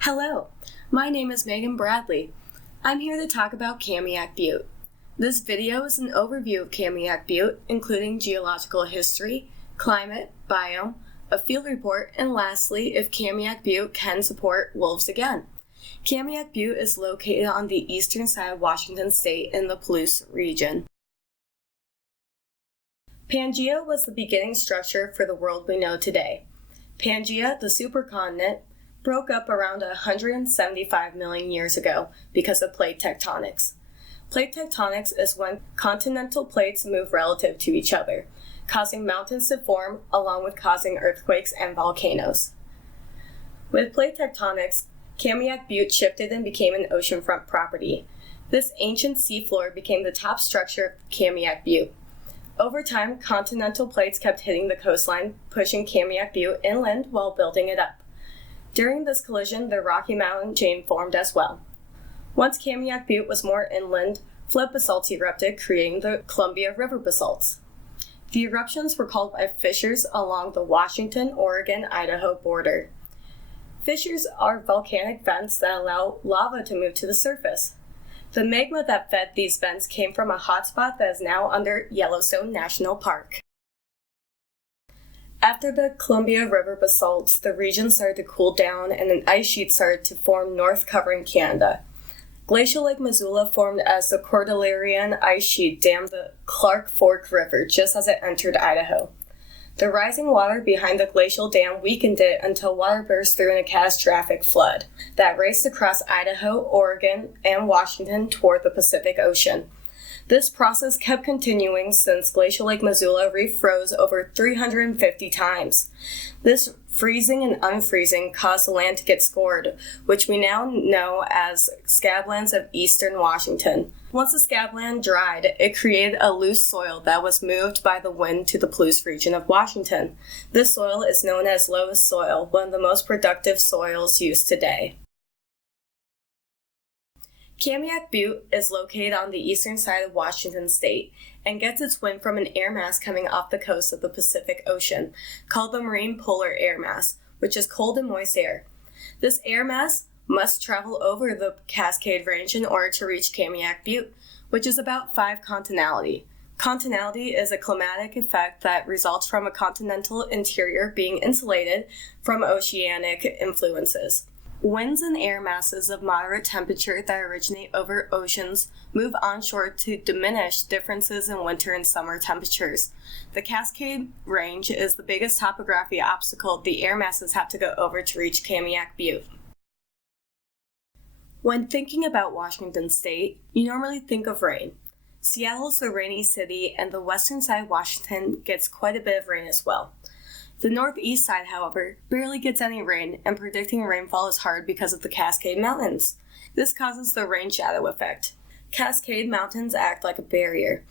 Hello, my name is Megan Bradley. I'm here to talk about Kamiak Butte. This video is an overview of Kamiak Butte, including geological history, climate, biome, a field report, and lastly, if Kamiak Butte can support wolves again. Kamiak Butte is located on the eastern side of Washington State in the Palouse region. Pangaea was the beginning structure for the world we know today. Pangaea, the supercontinent, broke up around 175 million years ago because of plate tectonics. Plate tectonics is when continental plates move relative to each other, causing mountains to form along with causing earthquakes and volcanoes. With plate tectonics, Kamiak Butte shifted and became an oceanfront property. This ancient seafloor became the top structure of Kamiak Butte. Over time, continental plates kept hitting the coastline, pushing Kamiak Butte inland while building it up. During this collision, the Rocky Mountain chain formed as well. Once Kamiak Butte was more inland, flood basalts erupted, creating the Columbia River basalts. The eruptions were caused by fissures along the Washington, Oregon, Idaho border. Fissures are volcanic vents that allow lava to move to the surface. The magma that fed these vents came from a hotspot that is now under Yellowstone National Park. After the Columbia River basalts, the region started to cool down and an ice sheet started to form north covering Canada. Glacial Lake Missoula formed as the Cordilleran ice sheet dammed the Clark Fork River just as it entered Idaho. The rising water behind the glacial dam weakened it until water burst through in a catastrophic flood that raced across Idaho, Oregon, and Washington toward the Pacific Ocean. This process kept continuing since Glacial Lake Missoula refroze over 350 times. This freezing and unfreezing caused the land to get scored, which we now know as scablands of eastern Washington. Once the scabland dried, it created a loose soil that was moved by the wind to the Palouse region of Washington. This soil is known as loess soil, one of the most productive soils used today. Kamiak Butte is located on the eastern side of Washington State and gets its wind from an air mass coming off the coast of the Pacific Ocean, called the marine polar air mass, which is cold and moist air. This air mass must travel over the Cascade Range in order to reach Kamiak Butte, which is about 5 continentality. Continentality is a climatic effect that results from a continental interior being insulated from oceanic influences. Winds and air masses of moderate temperature that originate over oceans move onshore to diminish differences in winter and summer temperatures. The Cascade Range is the biggest topography obstacle the air masses have to go over to reach Kamiak Butte. When thinking about Washington State, you normally think of rain. Seattle is the rainy city, and the western side of Washington gets quite a bit of rain as well. The northeast side, however, barely gets any rain, and predicting rainfall is hard because of the Cascade Mountains. This causes the rain shadow effect. Cascade Mountains act like a barrier.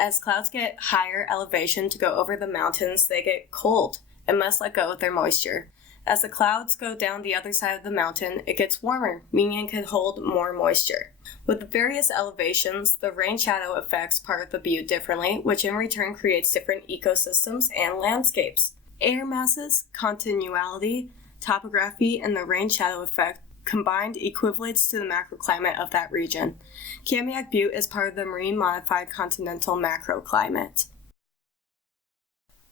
As clouds get higher elevation to go over the mountains, they get cold and must let go of their moisture. As the clouds go down the other side of the mountain, it gets warmer, meaning it can hold more moisture. With the various elevations, the rain shadow affects part of the butte differently, which in return creates different ecosystems and landscapes. Air masses, continuality, topography, and the rain shadow effect combined equivalates to the macroclimate of that region. Kamiak Butte is part of the marine modified continental macroclimate.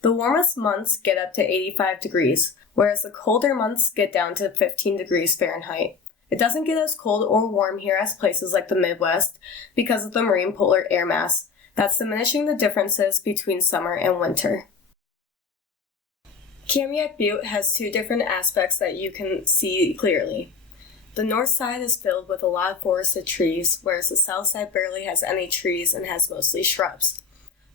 The warmest months get up to 85 degrees, whereas the colder months get down to 15 degrees Fahrenheit. It doesn't get as cold or warm here as places like the Midwest because of the marine polar air mass. That's diminishing the differences between summer and winter. Kamiak Butte has 2 different aspects that you can see clearly. The north side is filled with a lot of forested trees, whereas the south side barely has any trees and has mostly shrubs.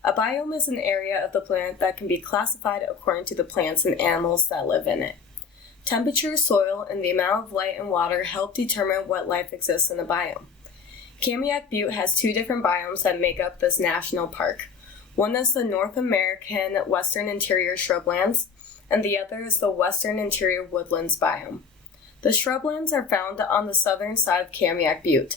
A biome is an area of the planet that can be classified according to the plants and animals that live in it. Temperature, soil, and the amount of light and water help determine what life exists in a biome. Kamiak Butte has 2 different biomes that make up this national park. One is the North American Western Interior Shrublands, and the other is the Western Interior Woodlands biome. The shrublands are found on the southern side of Kamiak Butte.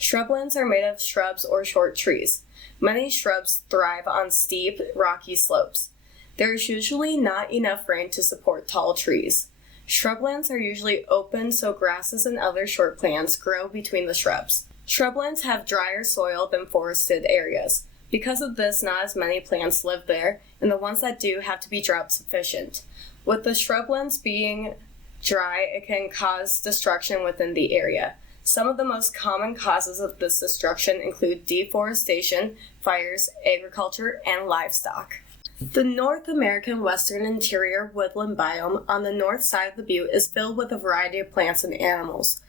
Shrublands are made of shrubs or short trees. Many shrubs thrive on steep, rocky slopes. There is usually not enough rain to support tall trees. Shrublands are usually open so grasses and other short plants grow between the shrubs. Shrublands have drier soil than forested areas. Because of this, not as many plants live there, and the ones that do have to be drought sufficient. With the shrublands being dry, it can cause destruction within the area. Some of the most common causes of this destruction include deforestation, fires, agriculture, and livestock. The North American Western Interior Woodland Biome on the north side of the butte is filled with a variety of plants and animals.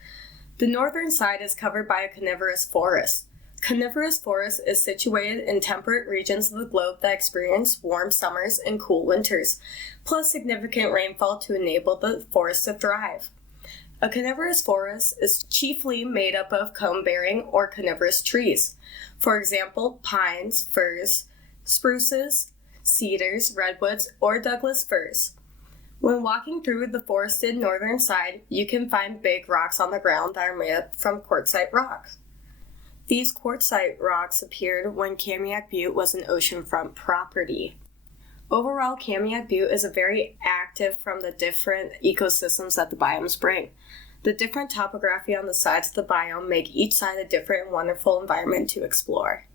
The northern side is covered by a coniferous forest. Coniferous forest is situated in temperate regions of the globe that experience warm summers and cool winters, plus significant rainfall to enable the forest to thrive. A coniferous forest is chiefly made up of cone-bearing or coniferous trees. For example, pines, firs, spruces, cedars, redwoods, or Douglas firs. When walking through the forested northern side, you can find big rocks on the ground that are made up from quartzite rock. These quartzite rocks appeared when Kamiak Butte was an oceanfront property. Overall, Kamiak Butte is very active from the different ecosystems that the biomes bring. The different topography on the sides of the biome make each side a different and wonderful environment to explore.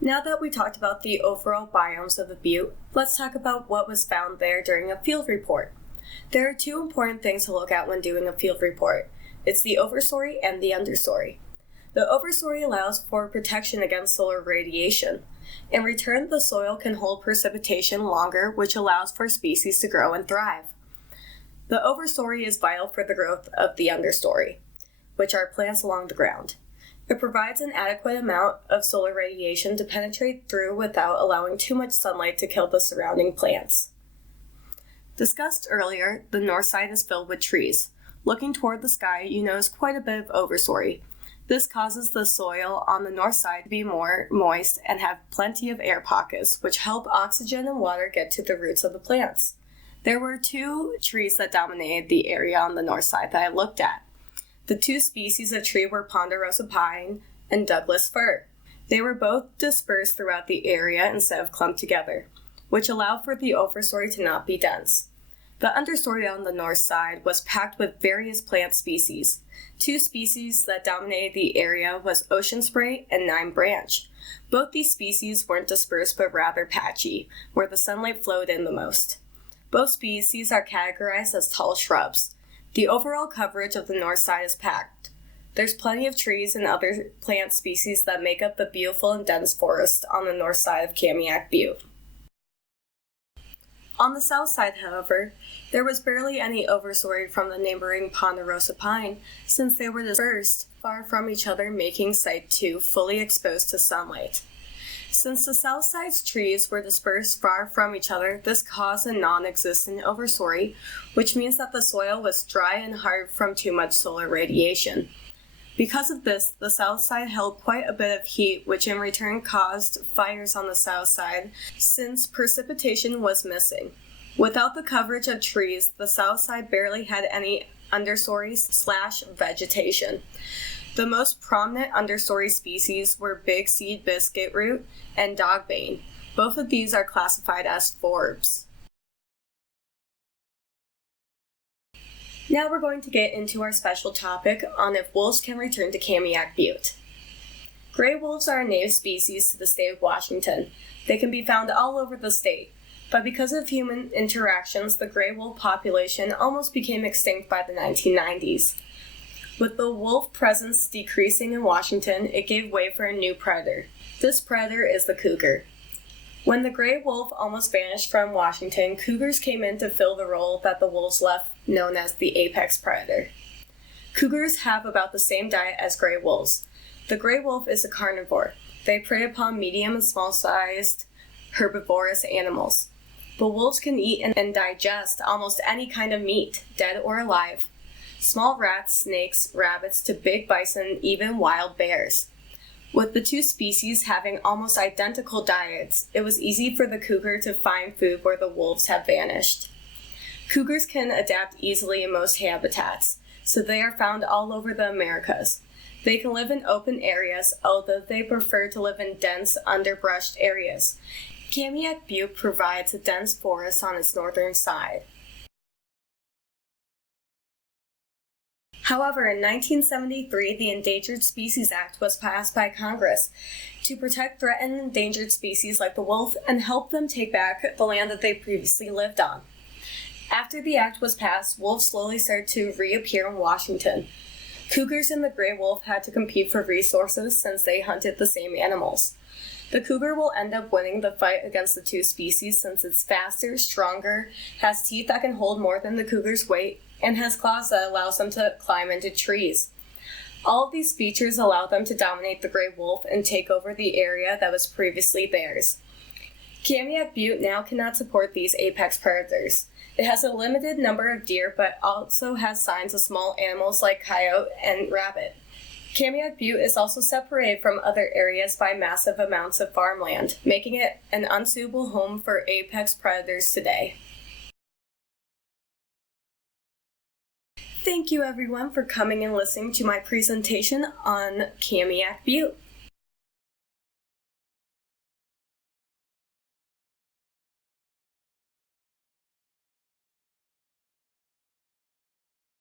Now that we talked about the overall biomes of the butte, let's talk about what was found there during a field report. There are two important things to look at when doing a field report. It's the overstory and the understory. The overstory allows for protection against solar radiation. In return, the soil can hold precipitation longer, which allows for species to grow and thrive. The overstory is vital for the growth of the understory, which are plants along the ground. It provides an adequate amount of solar radiation to penetrate through without allowing too much sunlight to kill the surrounding plants. Discussed earlier, the north side is filled with trees. Looking toward the sky, you notice quite a bit of overstory. This causes the soil on the north side to be more moist and have plenty of air pockets, which help oxygen and water get to the roots of the plants. There were two trees that dominated the area on the north side that I looked at. The two species of tree were ponderosa pine and Douglas fir. They were both dispersed throughout the area instead of clumped together, which allowed for the overstory to not be dense. The understory on the north side was packed with various plant species. Two species that dominated the area was ocean spray and nine branch. Both these species weren't dispersed but rather patchy, where the sunlight flowed in the most. Both species are categorized as tall shrubs. The overall coverage of the north side is packed. There's plenty of trees and other plant species that make up the beautiful and dense forest on the north side of Kamiak Butte. On the south side, however, there was barely any overstory from the neighboring ponderosa pine, since they were dispersed far from each other, making Site 2 fully exposed to sunlight. Since the south side's trees were dispersed far from each other, this caused a non-existent overstory, which means that the soil was dry and hard from too much solar radiation. Because of this, the south side held quite a bit of heat, which in return caused fires on the south side, since precipitation was missing. Without the coverage of trees, the south side barely had any understories/vegetation. The most prominent understory species were big seed biscuit root and dogbane. Both of these are classified as forbs. Now we're going to get into our special topic on if wolves can return to Kamiak Butte. Gray wolves are a native species to the state of Washington. They can be found all over the state, but because of human interactions, the gray wolf population almost became extinct by the 1990s. With the wolf presence decreasing in Washington, it gave way for a new predator. This predator is the cougar. When the gray wolf almost vanished from Washington, cougars came in to fill the role that the wolves left, known as the apex predator. Cougars have about the same diet as gray wolves. The gray wolf is a carnivore. They prey upon medium and small-sized herbivorous animals. But wolves can eat and digest almost any kind of meat, dead or alive. Small rats, snakes, rabbits, to big bison, even wild bears. With the two species having almost identical diets, it was easy for the cougar to find food where the wolves had vanished. Cougars can adapt easily in most habitats, so they are found all over the Americas. They can live in open areas, although they prefer to live in dense, underbrushed areas. Kamiak Butte provides a dense forest on its northern side. However, in 1973, the Endangered Species Act was passed by Congress to protect threatened and endangered species like the wolf and help them take back the land that they previously lived on. After the act was passed, wolves slowly started to reappear in Washington. Cougars and the gray wolf had to compete for resources since they hunted the same animals. The cougar will end up winning the fight against the two species since it's faster, stronger, has teeth that can hold more than the cougar's weight, and has claws that allows them to climb into trees. All of these features allow them to dominate the gray wolf and take over the area that was previously theirs. Kamiak Butte now cannot support these apex predators. It has a limited number of deer, but also has signs of small animals like coyote and rabbit. Kamiak Butte is also separated from other areas by massive amounts of farmland, making it an unsuitable home for apex predators today. Thank you everyone for coming and listening to my presentation on Kamiak Butte.